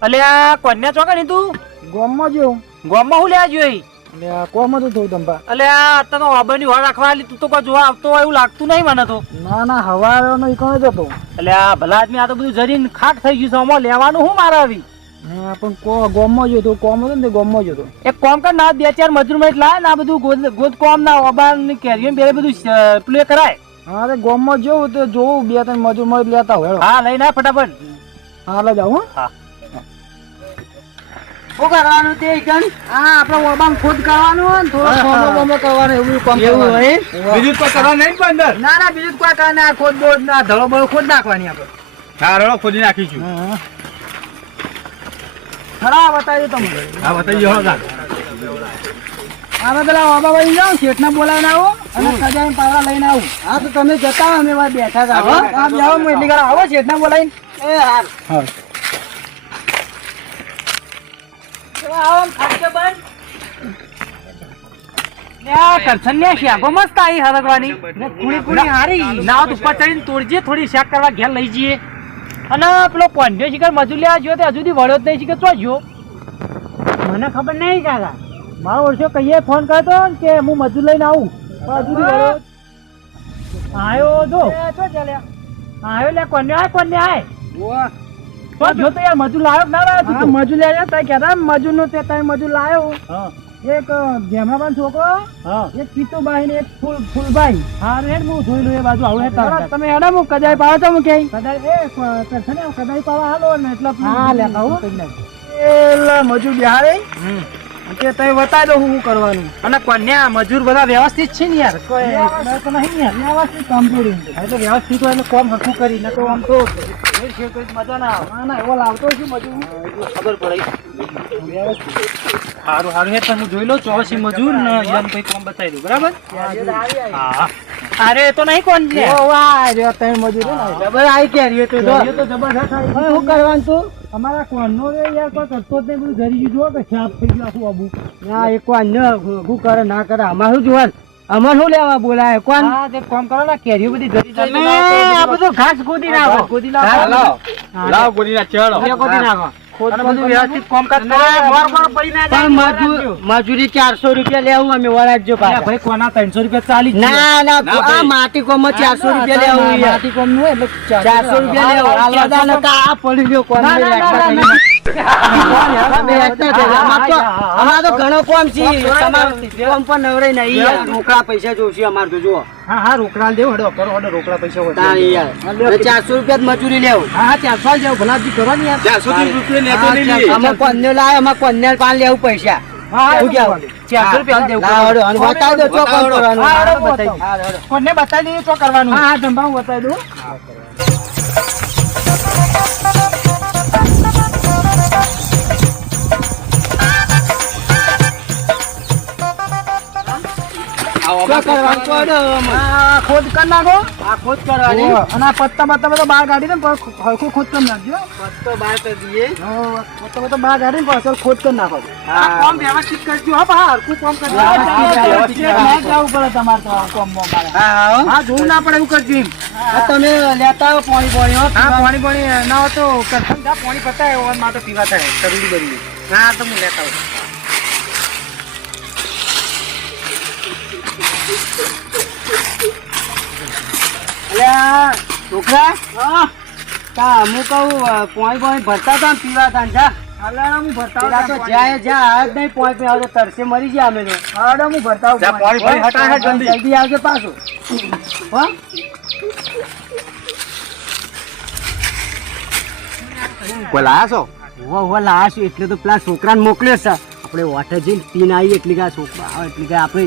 અલ્યા કોન્યા ચોકા ની તું ગોમમાં જો ગોમમાં હું લેવા જોઈ અલ્યા કોમાં તો થયું તંબા અલ્યા અત્યારે તો વાબરની વાળ રાખવા આલી તું તો કોઈ જોવા આવતો હોય એવું લાગતું નહીં મને તો ના હવાનો ઈકોણ જ હતો અલ્યા ભલા આદમી આ તો બધું જરીને ખાક થઈ ગયું છે આમાં લેવાનું હું મારે આવી હા પણ ગોમમાં જો તો કોમ હતો ને ગોમમાં જો તો એક કોમ કર ના બે ચાર મજૂર માં લાય ને આ બધું ગોદ કોમ ના ઓબાર ની કેરીઓ બે બધું પ્લે કરાય હા તે ગોમમાં જોવું તો જોવું બે ત્રણ મજૂર માં લેતા હોય હા લઈને આય ફટાફટ હા લઈ જાઉં હા શું કરવાનું તે ઈકણ હા આપણે ઓબામ ખોદ કરવાનું ને થોડો કોમો કરવાનું એવું કામ એવું હોય બીજું કોઈ કરવા નહીં અંદર ના બીજું કોઈ કામ ના ખોદ બોદ ના ધડો બળો ખોદ નાખવાની આપણે હા રડો ખોદી નાખીશું ખરા બતાવી દો તમને હા બતાવી દો આમાં પેલા બાબાભાઈ જાઓ શેઠને બોલાવીને આવો અને સજાઈને પાવડા લઈને આવું હા તો તમે જતા અમે બેઠા હતા હા બે આવો એટલી કર આવો શેઠને બોલાવીને એ હાર હા થોડી શાક કરવા ઘેર લઈ જઈએ અને પેલો પોંઢ્યો શિકાર મજૂર લેવા જો હજુ સુધી વળ્યો જ નહીં શિકાર તો જો મને ખબર નહીં કાકા મારો વર્ષો કહીએ ફોન કરતો કે હું મજૂર લઈને આવું હજુ સુધી વળ્યો આયો જો આયો લે કોને આય જો તો યાર મજૂર લાયો ના લાયો તું મજૂર લેજો તઈ કહેતા મજૂર નો તે તઈ મજૂર લાયો એક જેમરાબાન છોકરો એક પીતુબાઈ ને એક ફૂલભાઈ હા રેડ હું જોઈ લઉં એ બાજુ આવું તમે હેડો હું કદાઈ પાડો છો હું કે કદાઈ પાવા હાલો ને એટલે હા લેતા હું એટલે મજૂર બિહારે કે તઈ બતાવી દો હું કરવાનું અને કન્યા મજૂર બધા વ્યવસ્થિત છે ને યાર કોઈ તો નહીં યાર વ્યવસ્થિત કામ કરી એટલે વ્યવસ્થિત હોય એટલે કોમ હરખું કરી ને તો આમ તો મજા ના આવે ના એવો લાવતો છું મજૂર ખબર પડે સારું સારું હે તમે જોઈ લો ચોસી મજૂર ને યાર કોઈ કોમ બતાવી દઉં બરાબર હા અરે તો નહીં કોણ છે ઓ વાહ રે તઈ મજૂર ને જબર આઈ કે રહ્યો તો જબરદસ્ત હવે શું કરવાનું તું અમારા કોણનો રે યાર કોઈ કરતો જ નહીં બધું ધરી ગયું કે સાફ થઈ ગયું આખું આબુ ના એક કોણ શું કરે ના કરે અમાર શું જોવાનું અમાર શું લેવા બોલાય કોણ હા તે કામ કરો ને કેરીઓ બધી ધરી જાય તમે આ બધું ઘાસ ગોદી નાખો ગોદી લાવો લાવ ગોદી ના ચડો ગોદી નાખો બધું વ્યવસ્થિત કામકાજ કરો પડી ના જાય મજૂરી 400 રૂપિયા લેવું અમે વરાજો પાછા ભાઈ કોના 300 રૂપિયા ચાલી ના ના આ માટી કોમ 400 રૂપિયા લેવું માટી કોમ નું એટલે 400 રૂપિયા લેવું આલવાદા ને કા પડી ગયો કોણ અમાર તો ઘણો કોમ છે તમાર કોમ પર નવરે નહીં રોકડા પૈસા જોશે અમાર તો જો હા રોકડા દેવ હડો કરો હડો રોકડા પૈસા હોય તારી યાર 400 રૂપિયા મજૂરી લેવું હા 400 જેવું ભલાજી કરો ને યાર 400 રૂપિયા લેતો નહીં અમે કોન્ને લાય અમે કોન્ને પાન લેવું પૈસા હા હું કેવું 400 રૂપિયા દેવું લાવડો અને બતાવી દો ચો કોણ કરવાનું હા બતાવી કોને બતાવી દે ચો કરવાનું હા ધંબા બતાવી દો ખોદ કરી નાખો ખોદ કરવાની અને આ પત્તા બધા બહાર કાઢી ને હરખું ખોદ કરી નાખજો પત્તો બહાર કરી દઈએ પત્તા બહાર કાઢી ને પાછળ ખોદ કરી નાખો કામ વ્યવસ્થિત કરજો હા હરખું કામ કરજો જવું પડે તમારે તો કામ હા જોવું ના પડે એવું કરજો તમે લેતા આવો પાણી હા પાણી ના હોય તો કરતા પાણી પતાય ઓન માં તો પીવા થાય જરૂરી બની હા તો હું લેતા આવું છોકરા હું કહું પાણી ભરતા હતા પીવા હતા જા હું ભરતા તો જ્યાં જ્યાં નહીં પોઈન્ટ પી આવજો તરસે મરી ગયા અમે હું ભરતા જલ્દી આવજો પાછું લાયા છો લાયા છું એટલે તો પેલા છોકરાને મોકલ્યો છે આપણે વોટર જઈને પીને આવીએ એટલે કે છોકરા આવે એટલે કે આપણે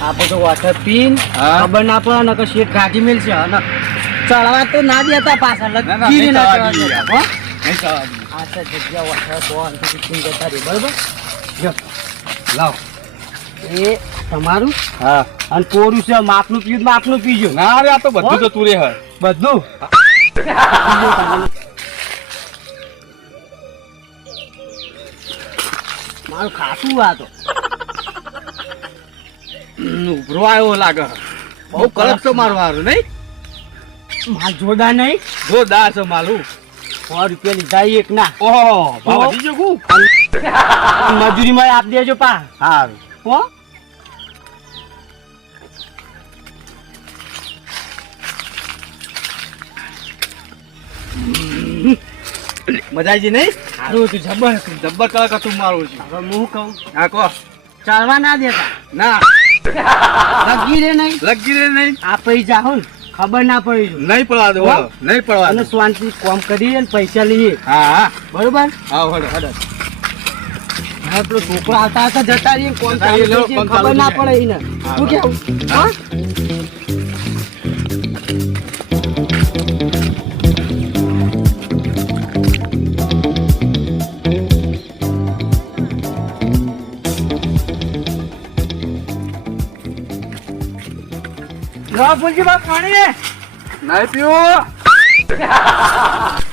આપડે તો વોટર પીન ખબર ના પડે ને શેઠ કાઢી મેલશે અને ચડવા તો ના દેતા પાછળ જગ્યા વોટર બરોબર લાવ એ તમારું હા અને કોરું છે માપનું પીવું તો માપનું પીજો ના રે આ તો બધું જતું રે હે બધું મારું ખાતું આ તો ઉભરો આવ્યો લાગે બહુ કડક છે મારું હારું નહીં માલ જોરદાર નહીં જોરદાર છે માલું 100 રૂપિયા લીધા એક ના ઓહો ભાવ વધી ગયો કુ મજૂરીમાં આપ દેજો પા હારું હો મજા આવી નહીં સારું હતું જબર હતું જબ્બર કડક હતું મારું છે હવે હું કહું હા કહો ચાલવા ના દેતા ના લગી રે નહીં લગી રે નહીં આ પૈસા હું ખબર ના પડી જો. નહીં પડવા દો હો? નહીં પડવા અને દો શાંતિ કામ કરીએ ને પૈસા લઈએ હા હા બરોબર હા હડો હવે પેલો છોકરો આવતા આવતા જતા રહીએ કોણ જતા રહીએ, ચાલુ કોણ છે, ખબર ચાલુ ના છે. પડે એને હા, શું કેવું હા લો ફૂલજી બાપ પાણી નહીં પીવું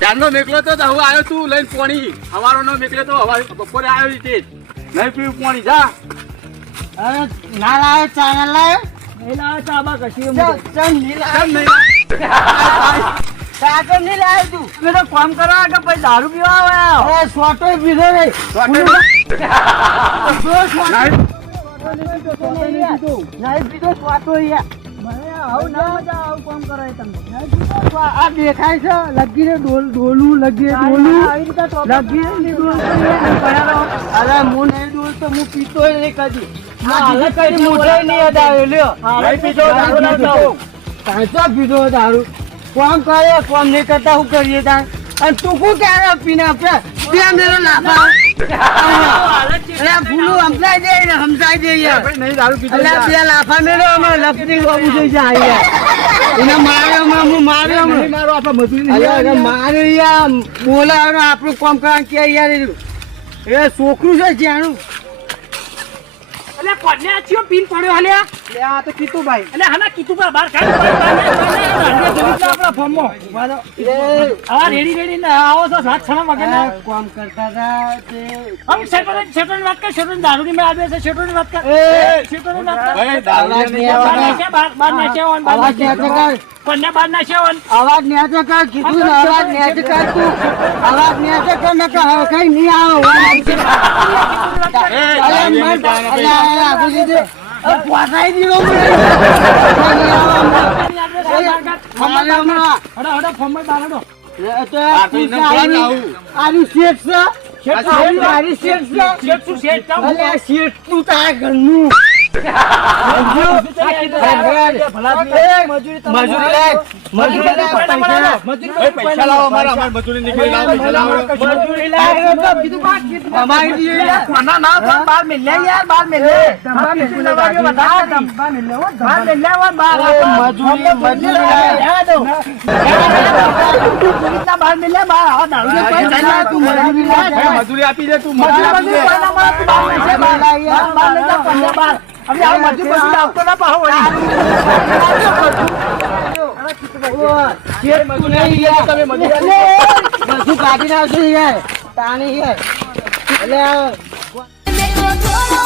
ચાંદનો મેકલો તો હું આવ્યો તું લઈને પોણી હવારો નો મેકલે તો હવારે બપોરે આવ્યો છે નહીં પીવું પોણી જા અરે ના લાવે ચા ના લાવે નહીં લાવે ચા બા કશી ચમ નહીં લાવે કેમ નહીં ચા કેમ નહીં લાવે તું મેં તો કામ કરવા કે પછી દારૂ પીવા આવ્યા અરે સોટો પીધો નહીં નહીં પીધો સોટો યાર આ દેખાય છે લગીને ડોલું લગીને ડોલું લગીને ડોલ અરે હું નહીં ડોલ તો હું પીતો નહીં કદી હાલત કઈ મોઢે નહીં અડાવ્યો લ્યો નહીં પીધો દારૂ ના પીધો. કાચો પીધો દારૂ કોમ કરે કોમ નહીં કરતા હું કરીએ તાર અને તું શું ક્યારે પીને આપ્યા ત્યાં મેરો લાફા અરે ભૂલું સમજાય દે ને સમજાય દે યાર ભાઈ નહીં દારૂ પીધો અલ્યા જા. બે લાફા મેરો અમારે લપટી બાબુ થઈ જાય યાર એને માર્યો માં હું માર્યો નહીં મારો આપણે મજૂરી નહીં અલ્યા આવે. માર્યો યાર બોલાવો આપણું કામ કરવાનું કે યાર એ છોકરું છે જ્યાંનું એટલે કોને આ ચિયો પીન પડ્યો હલ્યા લે આ તો કીધું ભાઈ એટલે હાના કીધું પર બહાર કાઢ આપણા ફોર્મમાં આ રેડી ને આવો છો સાત છણા વગર કામ કરતા હતા તે આમ શેટોની વાત કર શેટોની દારૂની મેં આદે છે શેટોની વાત કર શેટોની વાત કર ભાઈ દારૂ નહીં અવાજ આવવાનો. બહાર નાખ્યા હોન અવાજ નેચે કર કોને બહાર નાખ્યા હોન અવાજ નેચે કર કીધું ને અવાજ નેચે કર તું અવાજ નેચે કર ને કે હવે કઈ નહીં આવે આગળ દીધે પોસાઈ દીધો અમારે હમણાં હડો ફોર્મમાં બહાર હડો આરી શેઠ છે શેઠ આરી શેઠ છે શેઠ શું શેઠ કામ અલે આ શેઠ તું તારા ઘરનું મજૂરી લાય ભાઈ પૈસા લાવો અમારા અમારે મજૂરી નીકળી લાવો પૈસા લાવો મજૂરી લાય તો કીધું બા કીધું અમારી દીએ કોના ના પણ બહાર મિલ યાર બહાર મિલ લે મજૂરી લાય બહાર મિલ લે બહાર આવા દારૂ તું મજૂરી લાય ભાઈ મજૂરી આપી દે તું મજૂરી આપી દે બધું કાઢી નાખશે યાર તાણી યાર એટલે देखो थोड़ा